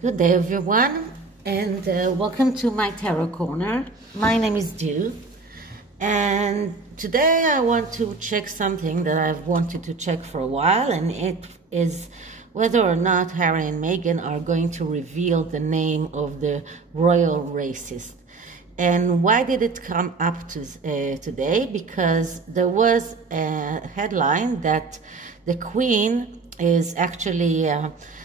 Good day, everyone, and welcome to my Tarot Corner. My name is Du, and today I want to check something that I've wanted to check for a while, and it is whether or not Harry and Meghan are going to reveal the name of the royal racist. And why did it come up today? Because there was a headline that the Queen is actually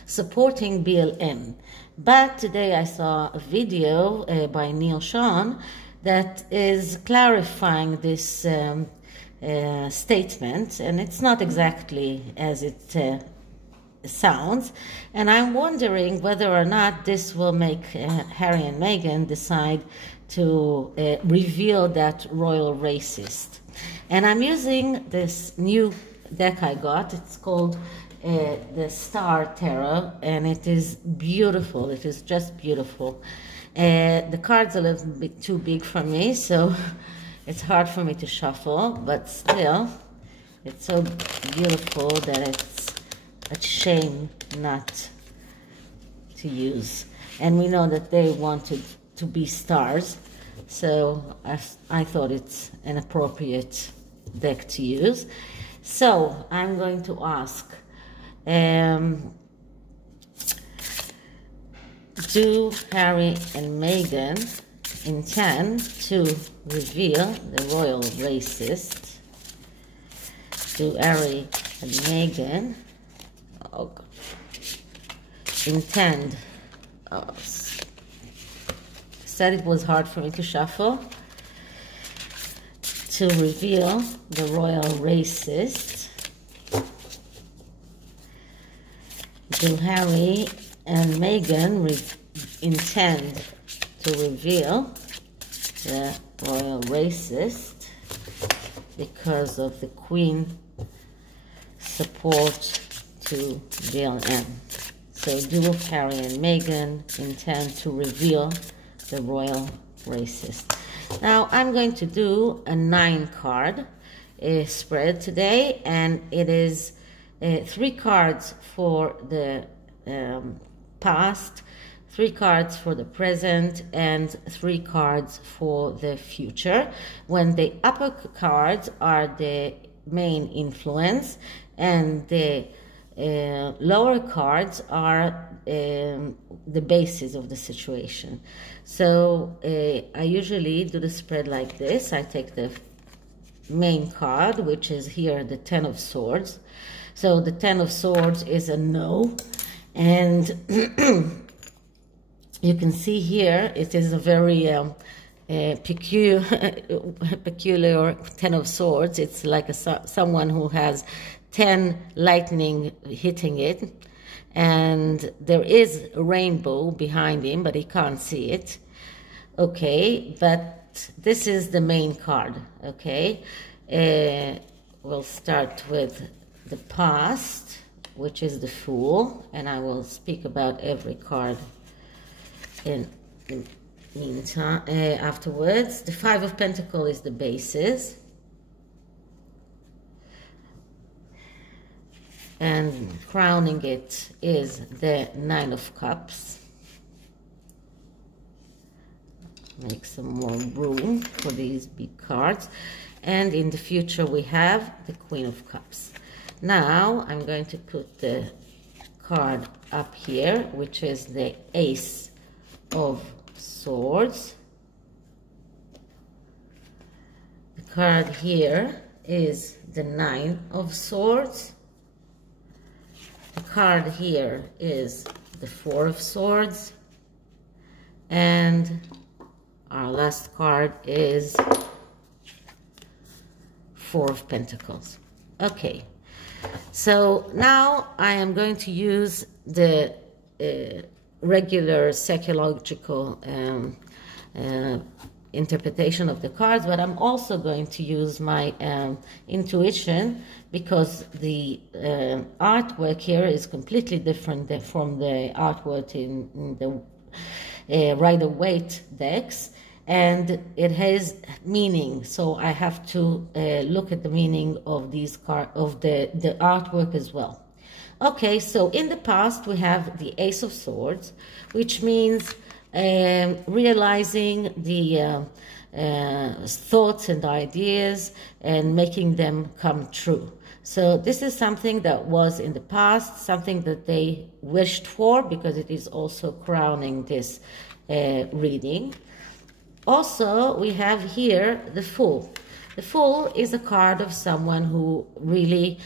supporting BLM. But today I saw a video by Neil Sean that is clarifying this statement, and it's not exactly as it sounds. And I'm wondering whether or not this will make Harry and Meghan decide to reveal that royal racist. And I'm using this new deck I got. It's called the Star Tarot, and it is beautiful. It is just beautiful. The card's a little bit too big for me, so it's hard for me to shuffle, but still, it's so beautiful that it's a shame not to use. And we know that they wanted to be stars, so I thought it's an appropriate deck to use. So I'm going to ask, do Harry and Meghan intend to reveal the royal racist? Do Harry and Meghan intend? Said it was hard for me to shuffle. To reveal the royal racist. Do Harry and Meghan intend to reveal the royal racist because of the Queen support to BLM? So do Harry and Meghan intend to reveal the royal racist? Now I'm going to do a 9-card spread today, and it is 3 cards for the past, 3 cards for the present, and 3 cards for the future, when the upper cards are the main influence and the lower cards are the basis of the situation. So I usually do the spread like this. I take the main card, which is here the 10 of Swords. So the 10 of Swords is a no, and you can see here it is a very peculiar 10 of Swords. It's like someone who has 10 lightning hitting it, and there is a rainbow behind him, but he can't see it. Okay, but this is the main card. Okay, we'll start with the past, which is the Fool, and I will speak about every card in the meantime afterwards. The 5 of Pentacles is the basis, and crowning it is the 9 of Cups. Make some more room for these big cards. And in the future we have the Queen of Cups. Now I'm going to put the card up here, which is the Ace of Swords. The card here is the 9 of Swords. The card here is the 4 of Swords, and our last card is 4 of Pentacles. Okay, so now I am going to use the regular psychological interpretation of the cards, but I'm also going to use my intuition, because the artwork here is completely different from the artwork in the Rider-Waite decks, and it has meaning. So I have to look at the meaning of these cards, of the artwork as well. Okay, so in the past we have the Ace of Swords, which means realizing the thoughts and ideas and making them come true. So this is something that was in the past, something that they wished for, because it is also crowning this reading. Also, we have here the Fool. The Fool is a card of someone who really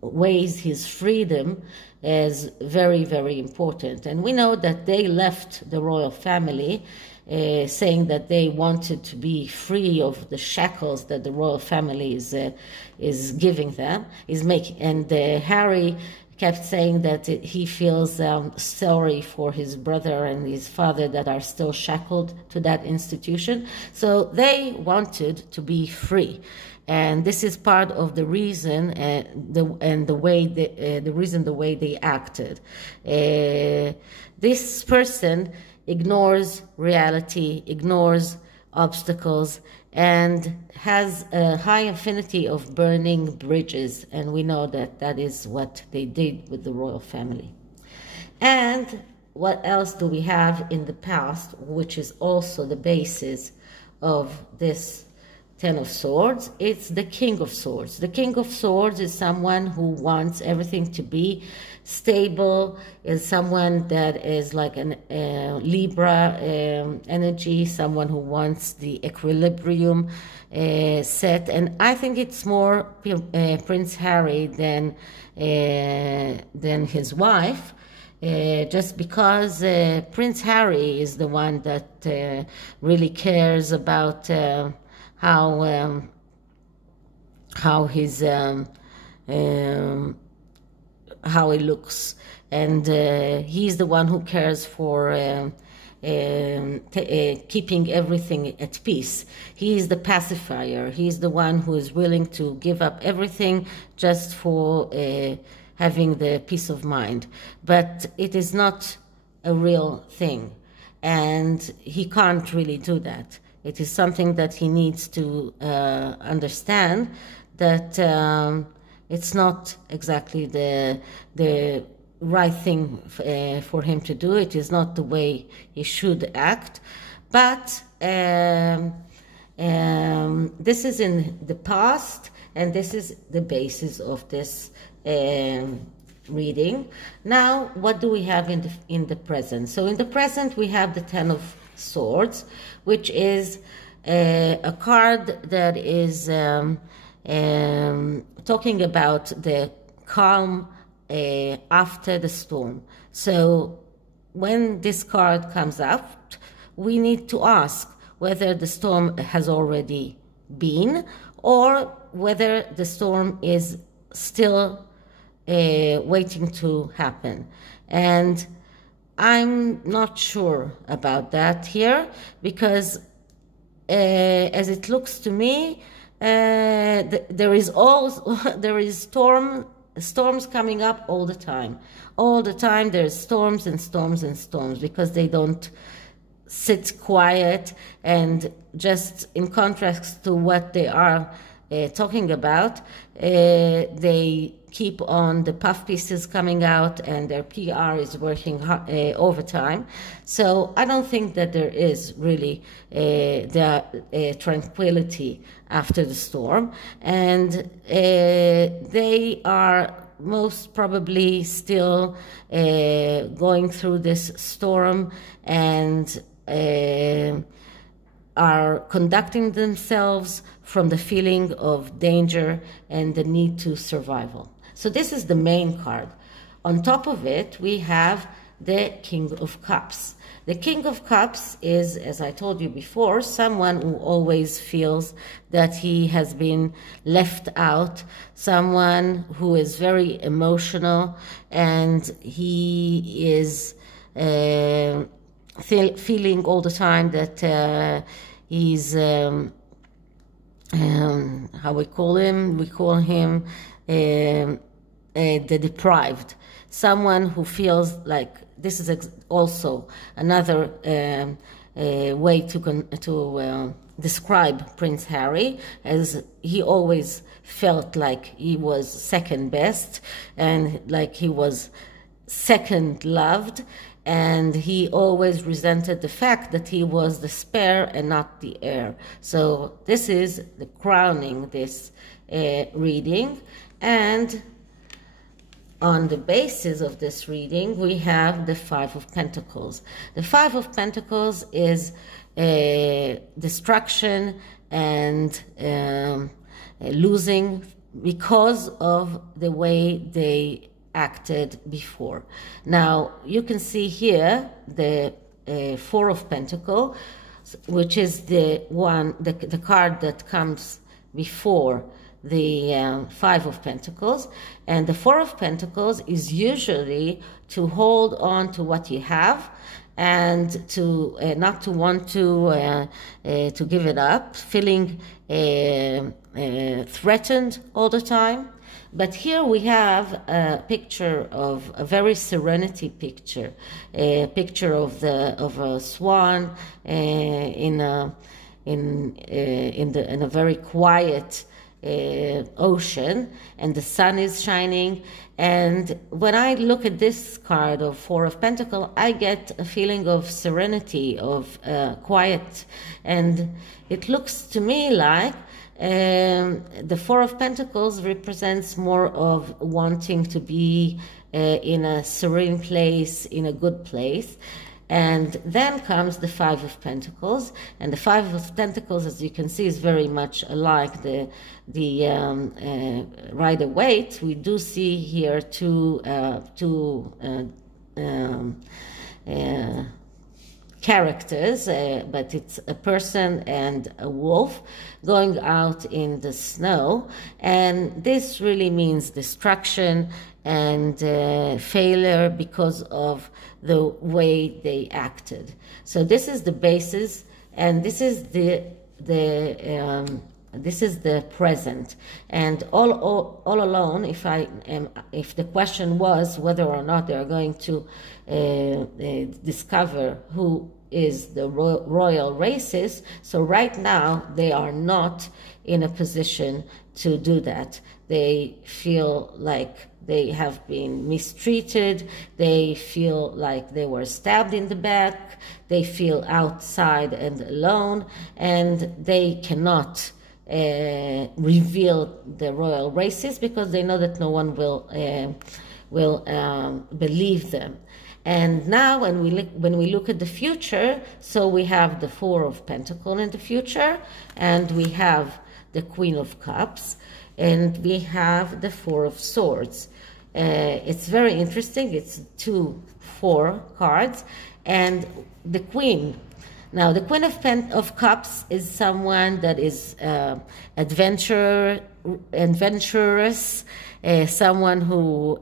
weighs his freedom as very, very important. And we know that they left the royal family saying that they wanted to be free of the shackles that the royal family is giving them, is making. And Harry kept saying that he feels sorry for his brother and his father that are still shackled to that institution. So they wanted to be free. And this is part of the reason the way they acted. This person ignores reality, ignores obstacles, and has a high affinity of burning bridges. And we know that that is what they did with the royal family. And what else do we have in the past, which is also the basis of this Ten of Swords? It's the King of Swords. The King of Swords is someone who wants everything to be stable, is someone that is like an Libra energy, someone who wants the equilibrium set. And I think it's more Prince Harry than his wife, just because Prince Harry is the one that really cares about how his how he looks, and he's the one who cares for keeping everything at peace. He is the pacifier. He's the one who is willing to give up everything just for having the peace of mind. But it is not a real thing, and he can't really do that. It is something that he needs to understand, that it's not exactly the right thing for him to do. It is not the way he should act. But this is in the past, and this is the basis of this reading. Now, what do we have in the present? So in the present, we have the Ten of Swords, which is a card that is talking about the calm after the storm. So when this card comes up, we need to ask whether the storm has already been or whether the storm is still waiting to happen. And I'm not sure about that here, because as it looks to me, there is storms coming up all the time. All the time there's storms and storms and storms, because they don't sit quiet. And just in contrast to what they are talking about, they keep on the puff pieces coming out, and their PR is working overtime. So I don't think that there is really the tranquility after the storm, and they are most probably still going through this storm, and are conducting themselves from the feeling of danger and the need to survival. So this is the main card. On top of it, we have the King of Cups. The King of Cups is, as I told you before, someone who always feels that he has been left out, someone who is very emotional, and he is feeling all the time that he's, how we call him? We call him the deprived. Someone who feels like this is also another way to describe Prince Harry, as he always felt like he was second best and like he was second loved, and he always resented the fact that he was the spare and not the heir. So this is the crowning this reading, and on the basis of this reading we have the Five of Pentacles. The Five of Pentacles is destruction and losing because of the way they acted before. Now you can see here the Four of Pentacles, which is the card that comes before the Five of Pentacles, and the Four of Pentacles is usually to hold on to what you have and to not to want to give it up, feeling threatened all the time. But here we have a picture of a very serenity picture, a picture of a swan in a very quiet ocean, and the sun is shining. And when I look at this card of Four of Pentacles, I get a feeling of serenity, of quiet, and it looks to me like the Four of Pentacles represents more of wanting to be in a serene place, in a good place. And then comes the Five of Pentacles, and the Five of Pentacles, as you can see, is very much alike the Rider-Waite. We do see here two characters, but it's a person and a wolf going out in the snow, and this really means destruction and failure because of the way they acted. So this is the basis, and this is the present. And all alone, if the question was whether or not they are going to discover who is the royal racist, so right now they are not in a position to do that. They feel like they have been mistreated, they feel like they were stabbed in the back, they feel outside and alone, and they cannot reveal the royal racist because they know that no one will believe them. And now when we look at the future, so we have the Four of Pentacles in the future, and we have the Queen of Cups, and we have the Four of Swords. It's very interesting. It's 4 cards, and the Queen. Now, the Queen of Cups is someone that is adventurous, someone who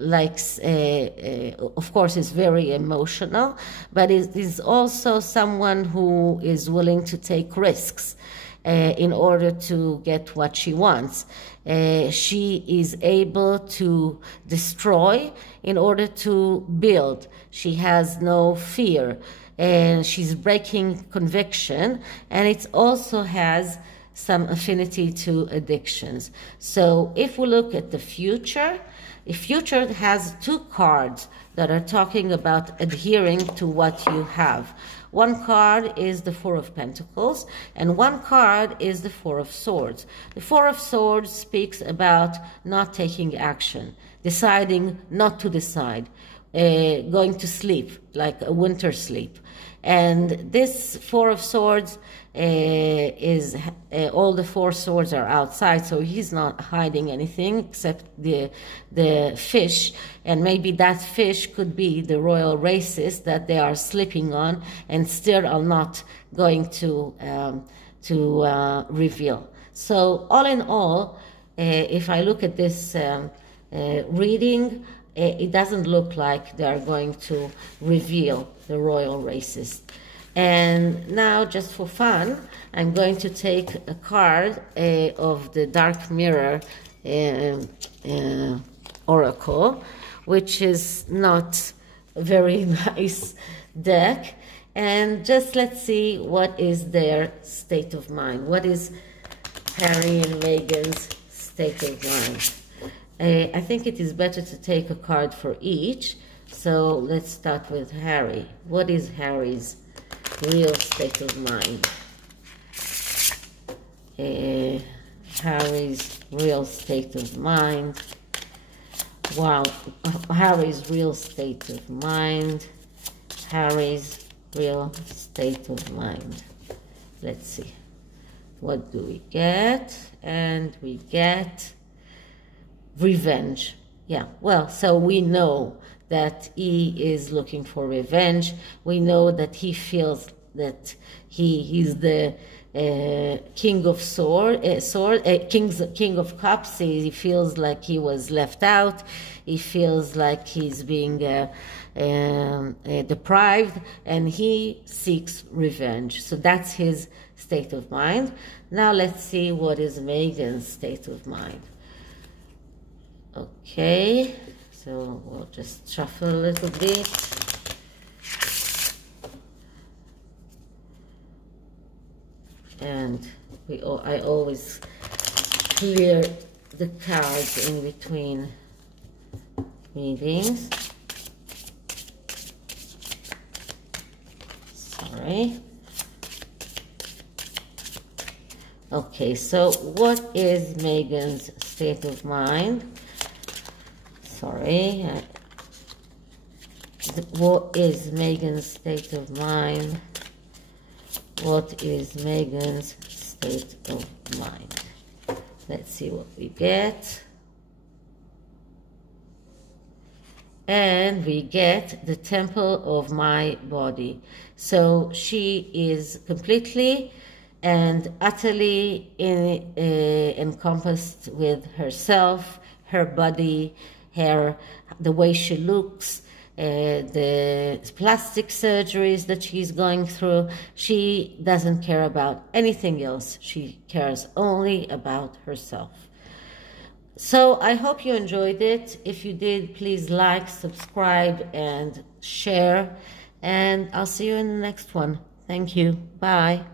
likes, of course, is very emotional, but is also someone who is willing to take risks in order to get what she wants. She is able to destroy in order to build. She has no fear, and she's breaking conviction, and it also has some affinity to addictions. So if we look at the future has 2 cards that are talking about adhering to what you have. One card is the Four of Pentacles, and one card is the Four of Swords. The Four of Swords speaks about not taking action, deciding not to decide, going to sleep, like a winter sleep. And this Four of Swords is all the 4 swords are outside, so he's not hiding anything except the fish, and maybe that fish could be the royal racist that they are sleeping on and still are not going to reveal. So all in all, if I look at this reading, it doesn't look like they are going to reveal the royal racist. And now, just for fun, I'm going to take a card of the Dark Mirror Oracle, which is not a very nice deck. And just let's see what is their state of mind. What is Harry and Meghan's state of mind? I think it is better to take a card for each. So let's start with Harry. What is Harry's real state of mind? Harry's real state of mind. Wow, Harry's real state of mind. Harry's real state of mind. Let's see. What do we get? And we get revenge. Yeah, well, so we know that he is looking for revenge. We know that he feels that he is the king of king of cups. He feels like he was left out. He feels like he's being deprived, and he seeks revenge. So that's his state of mind. Now let's see what is Meghan's state of mind. Okay, so we'll just shuffle a little bit. And I always clear the cards in between readings. Sorry. Okay, so what is Meghan's state of mind? Sorry. What is Meghan's state of mind? What is Meghan's state of mind? Let's see what we get. And we get the temple of my body. So she is completely and utterly encompassed with herself, her body, the way she looks, the plastic surgeries that she's going through. She doesn't care about anything else. She cares only about herself. So I hope you enjoyed it. If you did, please like, subscribe, and share. And I'll see you in the next one. Thank you. Bye.